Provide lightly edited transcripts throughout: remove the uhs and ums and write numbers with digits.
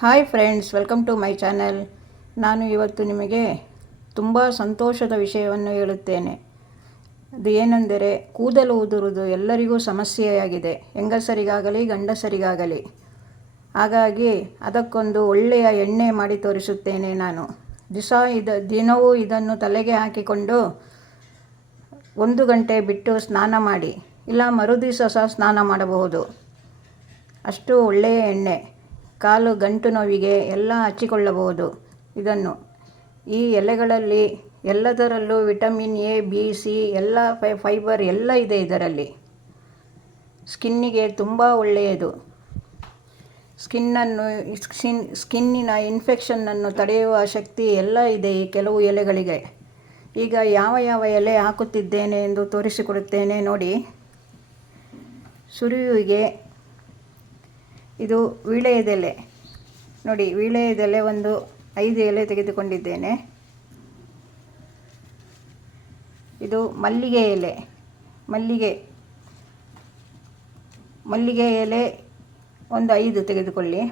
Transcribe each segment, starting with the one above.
Hi friends, welcome to my channel. ನಾನು ಇವತ್ತು ನಿಮಗೆ ತುಂಬ ಸಂತೋಷದ ವಿಷಯವನ್ನು ಹೇಳುತ್ತೇನೆ. ಅದು ಏನೆಂದರೆ, ಕೂದಲು ಉದುರುವುದು ಎಲ್ಲರಿಗೂ ಸಮಸ್ಯೆಯಾಗಿದೆ, ಹೆಂಗಸರಿಗಾಗಲಿ ಗಂಡಸರಿಗಾಗಲಿ. ಹಾಗಾಗಿ ಅದಕ್ಕೊಂದು ಒಳ್ಳೆಯ ಎಣ್ಣೆ ಮಾಡಿ ತೋರಿಸುತ್ತೇನೆ ನಾನು. ದಿನವೂ ಇದನ್ನು ತಲೆಗೆ ಹಾಕಿಕೊಂಡು 1 ಗಂಟೆ ಬಿಟ್ಟು ಸ್ನಾನ ಮಾಡಿ, ಇಲ್ಲ ಮರುದಿವಸ ಸಹ ಸ್ನಾನ ಮಾಡಬಹುದು. ಅಷ್ಟು ಒಳ್ಳೆಯ ಎಣ್ಣೆ. ಕಾಲು ಗಂಟು ನೋವಿಗೆ ಎಲ್ಲ ಹಚ್ಚಿಕೊಳ್ಳಬಹುದು. ಇದನ್ನು ಈ ಎಲೆಗಳಲ್ಲಿ ಎಲ್ಲದರಲ್ಲೂ ವಿಟಮಿನ್ ಎ, ಬಿ, ಸಿ, ಎಲ್ಲ ಫೈಬರ್ ಎಲ್ಲ ಇದೆ ಇದರಲ್ಲಿ. ಸ್ಕಿನ್ನಿಗೆ ತುಂಬ ಒಳ್ಳೆಯದು. ಸ್ಕಿನ್ನಿನ ಇನ್ಫೆಕ್ಷನ್ನನ್ನು ತಡೆಯುವ ಶಕ್ತಿ ಎಲ್ಲ ಇದೆ ಈ ಕೆಲವು ಎಲೆಗಳಿಗೆ. ಈಗ ಯಾವ ಎಲೆ ಹಾಕುತ್ತಿದ್ದೇನೆ ಎಂದು ತೋರಿಸಿಕೊಡುತ್ತೇನೆ ನೋಡಿ. ಸುರಿಯುವಿಗೆ ಇದು ವೀಳ್ಯದೆಲೆ ನೋಡಿ. ವೀಳ್ಯದೆಲೆ ಒಂದು 5 ಎಲೆ ತೆಗೆದುಕೊಂಡಿದ್ದೇನೆ. ಇದು ಮಲ್ಲಿಗೆ ಎಲೆ. ಮಲ್ಲಿಗೆ ಎಲೆ ಒಂದು 5 ತೆಗೆದುಕೊಳ್ಳಿ.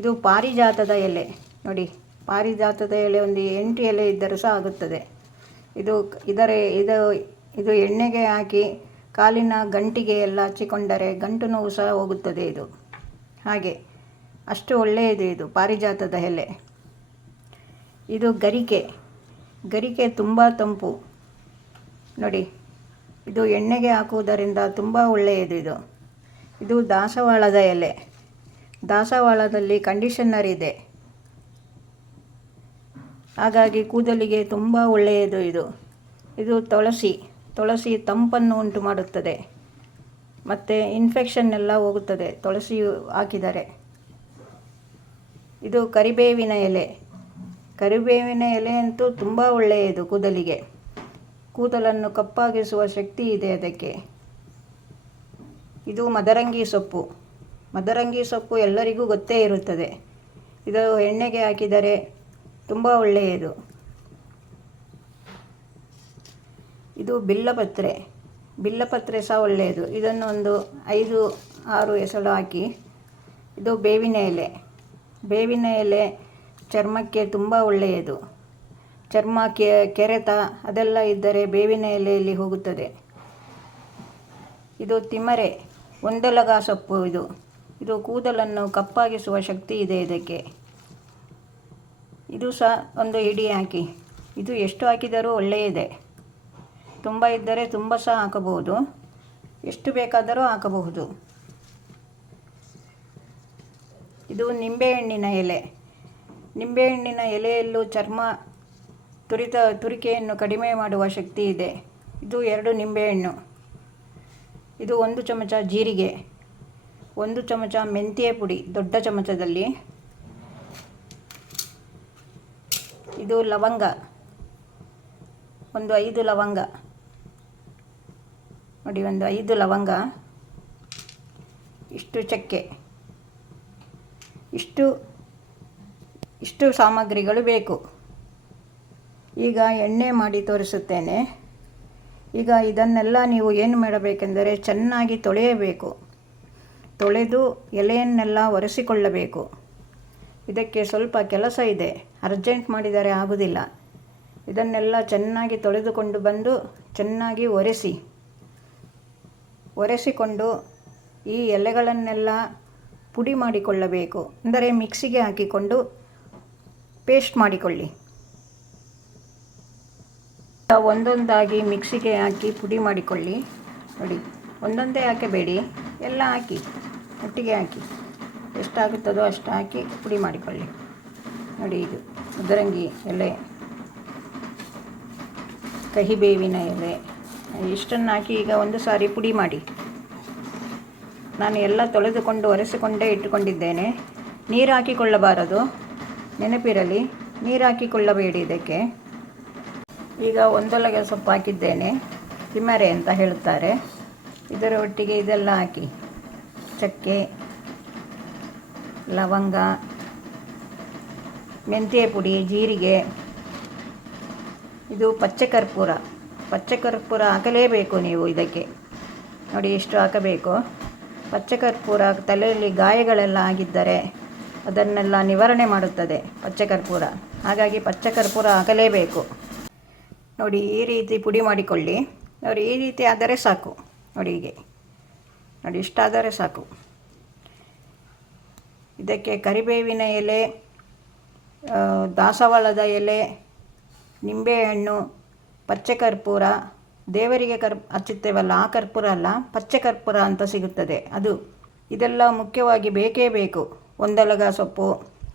ಇದು ಪಾರಿಜಾತದ ಎಲೆ ನೋಡಿ. ಪಾರಿಜಾತದ ಎಲೆ ಒಂದು 8 ಎಲೆ ಇದ್ದರೂ ಸಹ ಆಗುತ್ತದೆ. ಇದು ಎಣ್ಣೆಗೆ ಹಾಕಿ ಕಾಲಿನ ಗಂಟಿಗೆ ಎಲ್ಲ ಹಚ್ಚಿಕೊಂಡರೆ ಗಂಟು ನೋವು ಸಹ ಹೋಗುತ್ತದೆ. ಇದು ಹಾಗೆ ಅಷ್ಟು ಒಳ್ಳೆಯದು ಇದು ಪಾರಿಜಾತದ ಎಲೆ. ಇದು ಗರಿಕೆ ತುಂಬ ತಂಪು ನೋಡಿ. ಇದು ಎಣ್ಣೆಗೆ ಹಾಕುವುದರಿಂದ ತುಂಬ ಒಳ್ಳೆಯದು. ಇದು ದಾಸವಾಳದ ಎಲೆ. ದಾಸವಾಳದಲ್ಲಿ ಕಂಡೀಷನರ್ ಇದೆ, ಹಾಗಾಗಿ ಕೂದಲಿಗೆ ತುಂಬ ಒಳ್ಳೆಯದು ಇದು ತುಳಸಿ ತಂಪನ್ನು ಉಂಟು ಮಾಡುತ್ತದೆ ಮತ್ತು ಇನ್ಫೆಕ್ಷನ್ ಎಲ್ಲ ಹೋಗುತ್ತದೆ ತುಳಸಿ ಹಾಕಿದರೆ. ಇದು ಕರಿಬೇವಿನ ಎಲೆ ಅಂತೂ ತುಂಬ ಒಳ್ಳೆಯದು ಕೂದಲಿಗೆ. ಕೂದಲನ್ನು ಕಪ್ಪಾಗಿಸುವ ಶಕ್ತಿ ಇದೆ ಅದಕ್ಕೆ. ಇದು ಮದರಂಗಿ ಸೊಪ್ಪು ಎಲ್ಲರಿಗೂ ಗೊತ್ತೇ ಇರುತ್ತದೆ. ಇದು ಎಣ್ಣೆಗೆ ಹಾಕಿದರೆ ತುಂಬ ಒಳ್ಳೆಯದು. ಇದು ಬಿಲ್ಲಪತ್ರೆ ಸಹ ಒಳ್ಳೆಯದು. ಇದನ್ನು ಒಂದು 5-6 ಎಸಳು ಹಾಕಿ. ಇದು ಬೇವಿನ ಎಲೆ ಚರ್ಮಕ್ಕೆ ತುಂಬ ಒಳ್ಳೆಯದು. ಚರ್ಮ ಕೆರೆತ ಅದೆಲ್ಲ ಇದ್ದರೆ ಬೇವಿನ ಎಲೆಯಲ್ಲಿ ಹೋಗುತ್ತದೆ. ಇದು ತಿಮರೆ, ಒಂದೆಲಗ ಸೊಪ್ಪು. ಇದು ಕೂದಲನ್ನು ಕಪ್ಪಾಗಿಸುವ ಶಕ್ತಿ ಇದೆ ಇದಕ್ಕೆ. ಇದು ಸಹ ಒಂದು ಹಿಡಿ ಹಾಕಿ. ಇದು ಎಷ್ಟು ಹಾಕಿದರೂ ಒಳ್ಳೆಯದೇ. ತುಂಬ ಇದ್ದರೆ ತುಂಬ ಸಹ ಹಾಕಬಹುದು, ಎಷ್ಟು ಬೇಕಾದರೂ ಹಾಕಬಹುದು. ಇದು ನಿಂಬೆಹಣ್ಣಿನ ಎಲೆಯಲ್ಲೂ ಚರ್ಮ ತುರಿಕೆಯನ್ನು ಕಡಿಮೆ ಮಾಡುವ ಶಕ್ತಿ ಇದೆ. ಇದು 2 ನಿಂಬೆಹಣ್ಣು. ಇದು 1 ಚಮಚ ಜೀರಿಗೆ, 1 ಚಮಚ ಮೆಂತ್ಯ ಪುಡಿ ದೊಡ್ಡ ಚಮಚದಲ್ಲಿ. ಇದು ಲವಂಗ, ಒಂದು 5 ಲವಂಗ ನೋಡಿ. ಒಂದು 5 ಲವಂಗ, ಇಷ್ಟು ಚಕ್ಕೆ, ಇಷ್ಟು ಸಾಮಗ್ರಿಗಳು ಬೇಕು. ಈಗ ಎಣ್ಣೆ ಮಾಡಿ ತೋರಿಸುತ್ತೇನೆ. ಈಗ ಇದನ್ನೆಲ್ಲ ನೀವು ಏನು ಮಾಡಬೇಕೆಂದರೆ ಚೆನ್ನಾಗಿ ತೊಳೆದು ಎಲೆಯನ್ನೆಲ್ಲ ಒರೆಸಿಕೊಳ್ಳಬೇಕು. ಇದಕ್ಕೆ ಸ್ವಲ್ಪ ಕೆಲಸ ಇದೆ, ಅರ್ಜೆಂಟ್ ಮಾಡಿದರೆ ಆಗುವುದಿಲ್ಲ. ಇದನ್ನೆಲ್ಲ ಚೆನ್ನಾಗಿ ತೊಳೆದುಕೊಂಡು ಬಂದು ಚೆನ್ನಾಗಿ ಒರೆಸಿಕೊಂಡು ಈ ಎಲೆಗಳನ್ನೆಲ್ಲ ಪುಡಿ ಮಾಡಿಕೊಳ್ಳಬೇಕು. ಅಂದರೆ ಮಿಕ್ಸಿಗೆ ಹಾಕಿಕೊಂಡು ಪೇಸ್ಟ್ ಮಾಡಿಕೊಳ್ಳಿ. ಒಂದೊಂದಾಗಿ ಮಿಕ್ಸಿಗೆ ಹಾಕಿ ಪುಡಿ ಮಾಡಿಕೊಳ್ಳಿ ನೋಡಿ. ಒಂದೊಂದೇ ಹಾಕಬೇಡಿ, ಎಲ್ಲ ಹಾಕಿ ಒಟ್ಟಿಗೆ ಹಾಕಿ. ಎಷ್ಟಾಗುತ್ತದೋ ಅಷ್ಟು ಹಾಕಿ ಪುಡಿ ಮಾಡಿಕೊಳ್ಳಿ ನೋಡಿ. ಇದು ಮದರಂಗಿ ಎಲೆ, ಕಹಿಬೇವಿನ ಎಲೆ, ಇಷ್ಟನ್ನು ಹಾಕಿ ಈಗ ಒಂದು ಸಾರಿ ಪುಡಿ ಮಾಡಿ. ನಾನು ಎಲ್ಲ ತೊಳೆದುಕೊಂಡು ಒರೆಸಿಕೊಂಡೇ ಇಟ್ಟುಕೊಂಡಿದ್ದೇನೆ. ನೀರು ಹಾಕಿಕೊಳ್ಳಬಾರದು, ನೆನಪಿರಲಿ. ನೀರು ಹಾಕಿಕೊಳ್ಳಬೇಡಿ ಇದಕ್ಕೆ. ಈಗ ಒಂದೊಲಗೆ ಸೊಪ್ಪು ಹಾಕಿದ್ದೇನೆ, ತಿಮರೆ ಅಂತ ಹೇಳುತ್ತಾರೆ. ಇದರ ಒಟ್ಟಿಗೆ ಇದೆಲ್ಲ ಹಾಕಿ, ಚಕ್ಕೆ, ಲವಂಗ, ಮೆಂತ್ಯ ಪುಡಿ, ಜೀರಿಗೆ. ಇದು ಪಚ್ಚೆ ಕರ್ಪೂರ ಹಾಕಲೇಬೇಕು ನೀವು ಇದಕ್ಕೆ ನೋಡಿ. ಎಷ್ಟು ಹಾಕಬೇಕು. ಪಚ್ಚ ಕರ್ಪೂರ ತಲೆಯಲ್ಲಿ ಗಾಯಗಳೆಲ್ಲ ಆಗಿದ್ದರೆ ಅದನ್ನೆಲ್ಲ ನಿವಾರಣೆ ಮಾಡುತ್ತದೆ ಪಚ್ಚ ಕರ್ಪೂರ. ಹಾಗಾಗಿ ಪಚ್ಚ ಕರ್ಪೂರ ಹಾಕಲೇಬೇಕು. ನೋಡಿ ಈ ರೀತಿ ಪುಡಿ ಮಾಡಿಕೊಳ್ಳಿ. ನೋಡಿ ಈ ರೀತಿ ಆದರೆ ಸಾಕು. ನೋಡಿ ಹೀಗೆ ನೋಡಿ ಇಷ್ಟಾದರೆ ಸಾಕು. ಇದಕ್ಕೆ ಕರಿಬೇವಿನ ಎಲೆ, ದಾಸವಾಳದ ಎಲೆ, ನಿಂಬೆಹಣ್ಣು, ಪಚ್ಚೆ ಕರ್ಪೂರ, ದೇವರಿಗೆ ಹಚ್ಚುತ್ತೇವಲ್ಲ ಆ ಕರ್ಪೂರ ಅಲ್ಲ, ಪಚ್ಚೆ ಕರ್ಪೂರ ಅಂತ ಸಿಗುತ್ತದೆ ಅದು. ಇದೆಲ್ಲ ಮುಖ್ಯವಾಗಿ ಬೇಕೇ ಬೇಕು. ಒಂದೆಲಗ ಸೊಪ್ಪು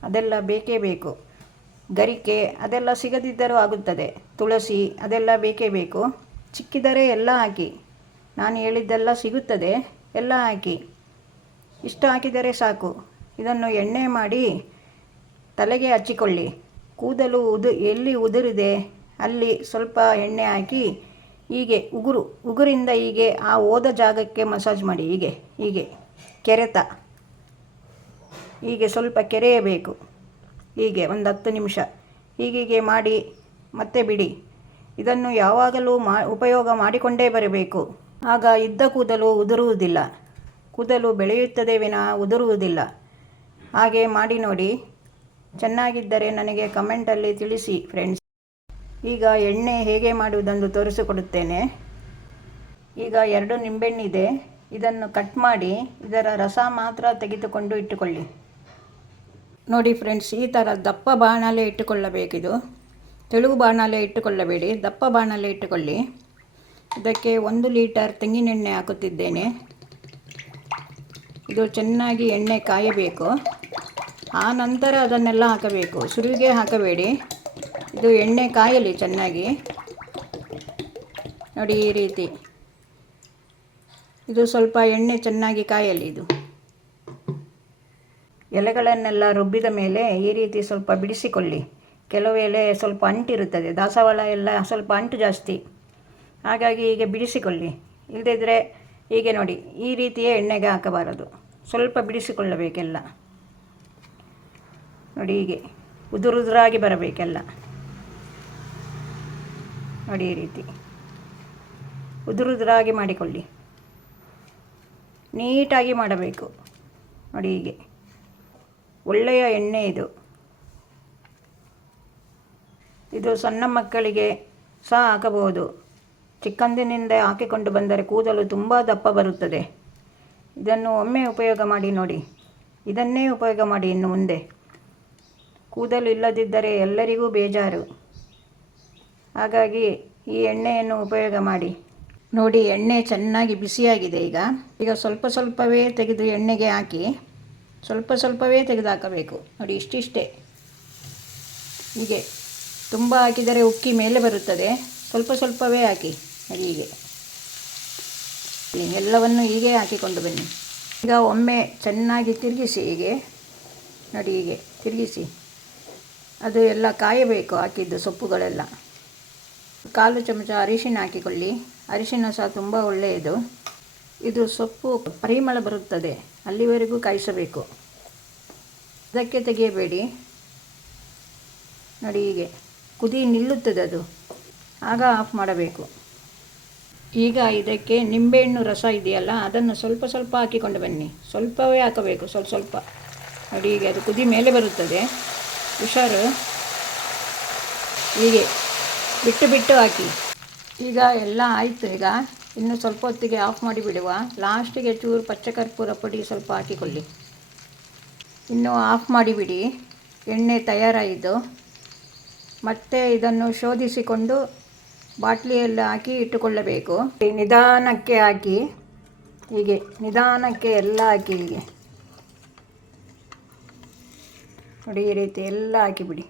ಅದೆಲ್ಲ ಬೇಕೇ ಬೇಕು. ಗರಿಕೆ ಅದೆಲ್ಲ ಸಿಗದಿದ್ದರೂ ಆಗುತ್ತದೆ. ತುಳಸಿ ಅದೆಲ್ಲ ಬೇಕೇ ಬೇಕು. ಚಿಕ್ಕಿದರೆ ಎಲ್ಲ ಹಾಕಿ, ನಾನು ಹೇಳಿದ್ದೆಲ್ಲ ಸಿಗುತ್ತದೆ, ಎಲ್ಲ ಹಾಕಿ. ಇಷ್ಟು ಹಾಕಿದರೆ ಸಾಕು. ಇದನ್ನು ಎಣ್ಣೆ ಮಾಡಿ ತಲೆಗೆ ಹಚ್ಚಿಕೊಳ್ಳಿ. ಕೂದಲು ಎಲ್ಲಿ ಉದುರಿದೆ ಅಲ್ಲಿ ಸ್ವಲ್ಪ ಎಣ್ಣೆ ಹಾಕಿ ಹೀಗೆ ಉಗುರಿಂದ ಹೀಗೆ ಆ ಹೋದ ಜಾಗಕ್ಕೆ ಮಸಾಜ್ ಮಾಡಿ. ಹೀಗೆ ಕೆರೆತ ಹೀಗೆ ಸ್ವಲ್ಪ ಕೆರೆಯಬೇಕು. ಹೀಗೆ ಒಂದು 10 ನಿಮಿಷ ಹೀಗೆ ಮಾಡಿ ಮತ್ತೆ ಬಿಡಿ. ಇದನ್ನು ಯಾವಾಗಲೂ ಉಪಯೋಗ ಮಾಡಿಕೊಂಡೇ ಬರಬೇಕು. ಆಗ ಇದ್ದ ಕೂದಲು ಉದುರುವುದಿಲ್ಲ. ಕೂದಲು ಬೆಳೆಯುತ್ತದೆ ವಿನಃ ಉದುರುವುದಿಲ್ಲ. ಹಾಗೆ ಮಾಡಿ ನೋಡಿ. ಚೆನ್ನಾಗಿದ್ದರೆ ನನಗೆ ಕಮೆಂಟಲ್ಲಿ ತಿಳಿಸಿ ಫ್ರೆಂಡ್ಸ್. ಈಗ ಎಣ್ಣೆ ಹೇಗೆ ಮಾಡುವುದೆಂದು ತೋರಿಸಿಕೊಡುತ್ತೇನೆ. ಈಗ 2 ನಿಂಬೆಹಣ್ಣಿದೆ. ಇದನ್ನು ಕಟ್ ಮಾಡಿ ಇದರ ರಸ ಮಾತ್ರ ತೆಗೆದುಕೊಂಡು ಇಟ್ಟುಕೊಳ್ಳಿ. ನೋಡಿ ಫ್ರೆಂಡ್ಸ್, ಈ ಥರ ದಪ್ಪ ಬಾಣಲೆ ಇಟ್ಟುಕೊಳ್ಳಬೇಕಿದು. ತೆಳುವು ಬಾಣಲೆ ಇಟ್ಟುಕೊಳ್ಳಬೇಡಿ, ದಪ್ಪ ಬಾಣಲೆ ಇಟ್ಟುಕೊಳ್ಳಿ. ಇದಕ್ಕೆ 1 ಲೀಟರ್ ತೆಂಗಿನೆಣ್ಣೆ ಹಾಕುತ್ತಿದ್ದೇನೆ. ಇದು ಚೆನ್ನಾಗಿ ಎಣ್ಣೆ ಕಾಯಬೇಕು. ಆ ನಂತರ ಅದನ್ನೆಲ್ಲ ಹಾಕಬೇಕು. ಸುರುವಿಗೆ ಹಾಕಬೇಡಿ. ಇದು ಎಣ್ಣೆ ಕಾಯಲಿ ಚೆನ್ನಾಗಿ. ನೋಡಿ ಈ ರೀತಿ ಇದು ಸ್ವಲ್ಪ ಎಣ್ಣೆ ಚೆನ್ನಾಗಿ ಕಾಯಲಿ. ಇದು ಎಲೆಗಳನ್ನೆಲ್ಲ ರುಬ್ಬಿದ ಮೇಲೆ ಈ ರೀತಿ ಸ್ವಲ್ಪ ಬಿಡಿಸಿಕೊಳ್ಳಿ. ಕೆಲವು ಎಲೆ ಸ್ವಲ್ಪ ಅಂಟಿರುತ್ತದೆ, ದಾಸವಾಳ ಎಲ್ಲ ಸ್ವಲ್ಪ ಅಂಟು ಜಾಸ್ತಿ. ಹಾಗಾಗಿ ಹೀಗೆ ಬಿಡಿಸಿಕೊಳ್ಳಿ. ಇಲ್ಲದಿದ್ದರೆ ಹೀಗೆ ನೋಡಿ ಈ ರೀತಿಯೇ ಎಣ್ಣೆಗೆ ಹಾಕಬಾರದು. ಸ್ವಲ್ಪ ಬಿಡಿಸಿಕೊಳ್ಳಬೇಕೆಲ್ಲ. ನೋಡಿ ಹೀಗೆ ಉದುರಾಗಿ ಬರಬೇಕೆಲ್ಲ. ನೋಡಿ ಈ ರೀತಿ ಉದುರಾಗಿ ಮಾಡಿಕೊಳ್ಳಿ. ನೀಟಾಗಿ ಮಾಡಬೇಕು. ನೋಡಿ ಹೀಗೆ ಒಳ್ಳೆಯ ಎಣ್ಣೆ ಇದು. ಇದು ಸಣ್ಣ ಮಕ್ಕಳಿಗೆ ಸಹ ಹಾಕಬಹುದು. ಚಿಕ್ಕಂದಿನಿಂದ ಹಾಕಿಕೊಂಡು ಬಂದರೆ ಕೂದಲು ತುಂಬ ದಪ್ಪ ಬರುತ್ತದೆ. ಇದನ್ನು ಒಮ್ಮೆ ಉಪಯೋಗ ಮಾಡಿ ನೋಡಿ. ಇದನ್ನೇ ಉಪಯೋಗ ಮಾಡಿ ಇನ್ನು ಮುಂದೆ. ಕೂದಲು ಇಲ್ಲದಿದ್ದರೆ ಎಲ್ಲರಿಗೂ ಬೇಜಾರು. ಹಾಗಾಗಿ ಈ ಎಣ್ಣೆಯನ್ನು ಉಪಯೋಗ ಮಾಡಿ. ನೋಡಿ ಎಣ್ಣೆ ಚೆನ್ನಾಗಿ ಬಿಸಿಯಾಗಿದೆ. ಈಗ ಸ್ವಲ್ಪ ಸ್ವಲ್ಪವೇ ತೆಗೆದು ಎಣ್ಣೆಗೆ ಹಾಕಿ, ಸ್ವಲ್ಪವೇ ತೆಗೆದು ಹಾಕಬೇಕು. ನೋಡಿ ಇಷ್ಟಿಷ್ಟೇ. ಹೀಗೆ ತುಂಬ ಹಾಕಿದರೆ ಉಕ್ಕಿ ಮೇಲೆ ಬರುತ್ತದೆ. ಸ್ವಲ್ಪವೇ ಹಾಕಿ. ನೋಡಿ ಹೀಗೆ ಎಲ್ಲವನ್ನು ಹೀಗೆ ಹಾಕಿಕೊಂಡು ಬನ್ನಿ. ಈಗ ಒಮ್ಮೆ ಚೆನ್ನಾಗಿ ತಿರುಗಿಸಿ. ನೋಡಿ ಹೀಗೆ ತಿರುಗಿಸಿ. ಅದು ಎಲ್ಲ ಕಾಯಬೇಕು. ಹಾಕಿದ್ದು ಸೊಪ್ಪುಗಳೆಲ್ಲ. 1/4 ಚಮಚ ಅರಿಶಿನ ಹಾಕಿಕೊಳ್ಳಿ. ಅರಿಶಿನ ಸಹ ತುಂಬ ಒಳ್ಳೆಯದು. ಇದು ಸೊಪ್ಪು ಪರಿಮಳ ಬರುತ್ತದೆ ಅಲ್ಲಿವರೆಗೂ ಕಾಯಿಸಬೇಕು. ಅದಕ್ಕೆ ತೆಗೆಯಬೇಡಿ. ನೋಡಿ ಹೀಗೆ ಕುದಿ ನಿಲ್ಲುತ್ತದೆ ಅದು, ಆಗ ಆಫ್ ಮಾಡಬೇಕು. ಈಗ ಇದಕ್ಕೆ ನಿಂಬೆಹಣ್ಣು ರಸ ಇದೆಯಲ್ಲ ಅದನ್ನು ಸ್ವಲ್ಪ ಹಾಕಿಕೊಂಡು ಬನ್ನಿ. ಸ್ವಲ್ಪವೇ ಹಾಕಬೇಕು, ಸ್ವಲ್ಪ. ನೋಡಿ ಹೀಗೆ ಅದು ಕುದಿ ಮೇಲೆ ಬರುತ್ತದೆ. ಹುಷಾರು. ಹೀಗೆ ಬಿಟ್ಟು ಹಾಕಿ. ಈಗ ಎಲ್ಲ ಆಯಿತು. ಈಗ ಇನ್ನು ಸ್ವಲ್ಪ ಹೊತ್ತಿಗೆ ಆಫ್ ಮಾಡಿಬಿಡುವ. ಲಾಸ್ಟಿಗೆ ಚೂರು ಪಚ್ಚ ಕರ್ಪೂರ ಪುಡಿ ಸ್ವಲ್ಪ ಹಾಕಿಕೊಳ್ಳಿ. ಇನ್ನು ಆಫ್ ಮಾಡಿಬಿಡಿ. ಎಣ್ಣೆ ತಯಾರಾಯಿತು. ಮತ್ತೆ ಇದನ್ನು ಶೋಧಿಸಿಕೊಂಡು ಬಾಟ್ಲಿಯಲ್ಲಿ ಹಾಕಿ ಇಟ್ಟುಕೊಳ್ಳಬೇಕು. ನಿಧಾನಕ್ಕೆ ಹಾಕಿ. ಹೀಗೆ ನಿಧಾನಕ್ಕೆ ಎಲ್ಲ ಹಾಕಿ. ಹೀಗೆ ನೋಡಿ ಈ ರೀತಿ ಎಲ್ಲ ಹಾಕಿಬಿಡಿ.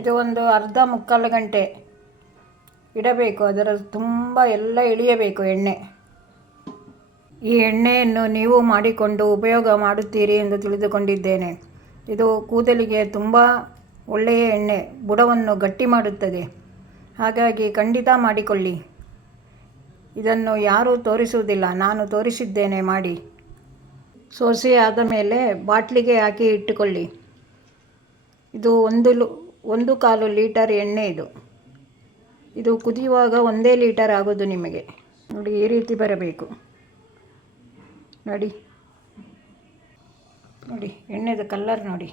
ಇದು ಒಂದು ಅರ್ಧ ಮುಕ್ಕಾಲು ಗಂಟೆ ಇಡಬೇಕು. ಅದರ ತುಂಬ ಎಲ್ಲ ಇಳಿಯಬೇಕು ಎಣ್ಣೆ. ಈ ಎಣ್ಣೆಯನ್ನು ನೀವು ಮಾಡಿಕೊಂಡು ಉಪಯೋಗ ಮಾಡುತ್ತೀರಿ ಎಂದು ತಿಳಿದುಕೊಂಡಿದ್ದೇನೆ. ಇದು ಕೂದಲಿಗೆ ತುಂಬ ಒಳ್ಳೆಯ ಎಣ್ಣೆ. ಬುಡವನ್ನು ಗಟ್ಟಿ ಮಾಡುತ್ತದೆ. ಹಾಗಾಗಿ ಖಂಡಿತ ಮಾಡಿಕೊಳ್ಳಿ. ಇದನ್ನು ಯಾರೂ ತೋರಿಸುವುದಿಲ್ಲ, ನಾನು ತೋರಿಸಿದ್ದೇನೆ ಮಾಡಿ. ಸೋಸಿ ಆದ ಮೇಲೆ ಬಾಟ್ಲಿಗೆ ಹಾಕಿ ಇಟ್ಟುಕೊಳ್ಳಿ. ಇದು 1.25 ಲೀಟರ್ ಎಣ್ಣೆ ಇದು ಕುದಿಯುವಾಗ 1 ಲೀಟರ್ ಆಗೋದು ನಿಮಗೆ. ನೋಡಿ ಈ ರೀತಿ ಬರಬೇಕು. ನೋಡಿ ನೋಡಿ ಎಣ್ಣೆದು ಕಲ್ಲರ್ ನೋಡಿ,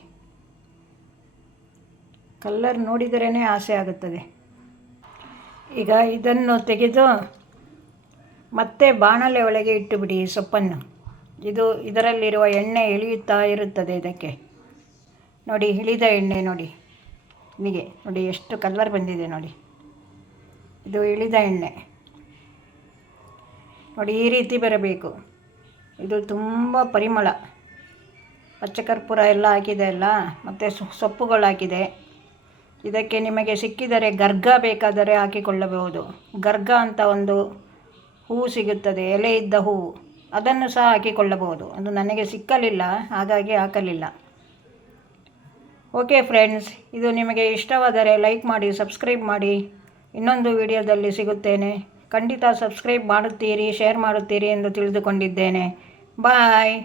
ಕಲ್ಲರ್ ನೋಡಿದರೇ ಆಸೆ ಆಗುತ್ತದೆ. ಈಗ ಇದನ್ನು ತೆಗೆದು ಮತ್ತೆ ಬಾಣಲೆ ಒಳಗೆ ಇಟ್ಟುಬಿಡಿ ಈ ಸೊಪ್ಪನ್ನು. ಇದರಲ್ಲಿರುವ ಎಣ್ಣೆ ಇಳಿಯುತ್ತಾ ಇರುತ್ತದೆ ಇದಕ್ಕೆ. ನೋಡಿ ಇಳಿದ ಎಣ್ಣೆ ನೋಡಿ, ಹೀಗೆ ನೋಡಿ ಎಷ್ಟು ಕಲ್ಲರ್ ಬಂದಿದೆ ನೋಡಿ, ಇದು ಇಳಿದ ಎಣ್ಣೆ ನೋಡಿ, ಈ ರೀತಿ ಬರಬೇಕು. ಇದು ತುಂಬ ಪರಿಮಳ, ಪಚ್ಚಕರ್ಪೂರ ಎಲ್ಲ ಹಾಕಿದೆ ಅಲ್ಲ, ಮತ್ತು ಸೊಪ್ಪುಗಳು ಹಾಕಿದೆ. ಇದಕ್ಕೆ ನಿಮಗೆ ಸಿಕ್ಕಿದರೆ ಗರ್ಗ ಬೇಕಾದರೆ ಹಾಕಿಕೊಳ್ಳಬಹುದು. ಗರ್ಗ ಅಂತ ಒಂದು ಹೂವು ಸಿಗುತ್ತದೆ, ಎಲೆ ಇದ್ದ ಹೂವು, ಅದನ್ನು ಸಹ ಹಾಕಿಕೊಳ್ಳಬಹುದು. ಅದು ನನಗೆ ಸಿಕ್ಕಲಿಲ್ಲ, ಹಾಗಾಗಿ ಹಾಕಲಿಲ್ಲ. ಓಕೆ ಫ್ರೆಂಡ್ಸ್, ಇದು ನಿಮಗೆ ಇಷ್ಟವಾದರೆ ಲೈಕ್ ಮಾಡಿ, ಸಬ್ಸ್ಕ್ರೈಬ್ ಮಾಡಿ. ಇನ್ನೊಂದು ವಿಡಿಯೋದಲ್ಲಿ ಸಿಗುತ್ತೇನೆ. ಖಂಡಿತ ಸಬ್ಸ್ಕ್ರೈಬ್ ಮಾಡುತ್ತೀರಿ, ಶೇರ್ ಮಾಡುತ್ತೀರಿ ಎಂದು ತಿಳಿದುಕೊಂಡಿದ್ದೇನೆ. ಬಾಯ್.